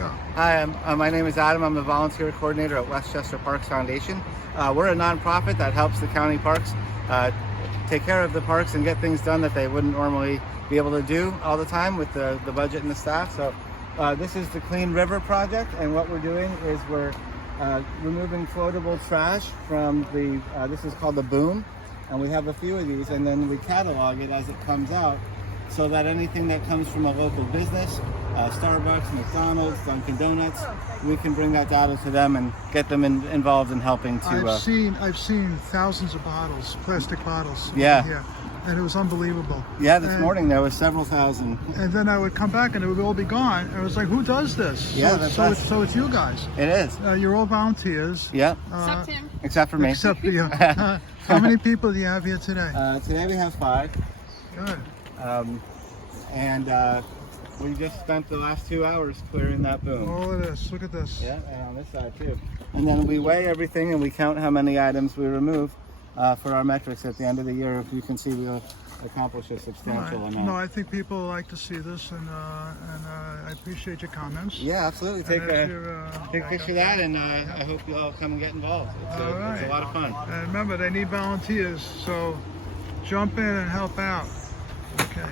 go. Hi, my name is Adam. I'm the volunteer coordinator at Westchester Parks Foundation. We're a nonprofit that helps the county parks take care of the parks and get things done that they wouldn't normally be able to do all the time with the budget and the staff. So this is the Clean River project, and what we're doing is we're removing floatable trash from the, this is called the boom, and we have a few of these, and then we catalog it as it comes out, so that anything that comes from a local business, Starbucks, McDonald's, Dunkin' Donuts, we can bring that data to them and get them involved in helping to. I've seen thousands of bottles, plastic bottles. Yeah. Here, and it was unbelievable. Yeah, this morning there was several thousand. And then I would come back and it would all be gone. And I was like, who does this? Yeah, so it's you guys. It is. You're all volunteers. Yep. Except him. Except for me. Except for you. How many people do you have here today? Today we have 5. Good. And we just spent the last 2 hours clearing that boom. All of this. Look at this. Yeah, and on this side too. And then we weigh everything and we count how many items we remove for our metrics at the end of the year. If you can see, we'll accomplish a substantial amount. No, I think people like to see this, and I appreciate your comments. Yeah, absolutely. Take a picture of that, and I hope you all come and get involved. It's a lot of fun. And remember, they need volunteers, so jump in and help out. Okay.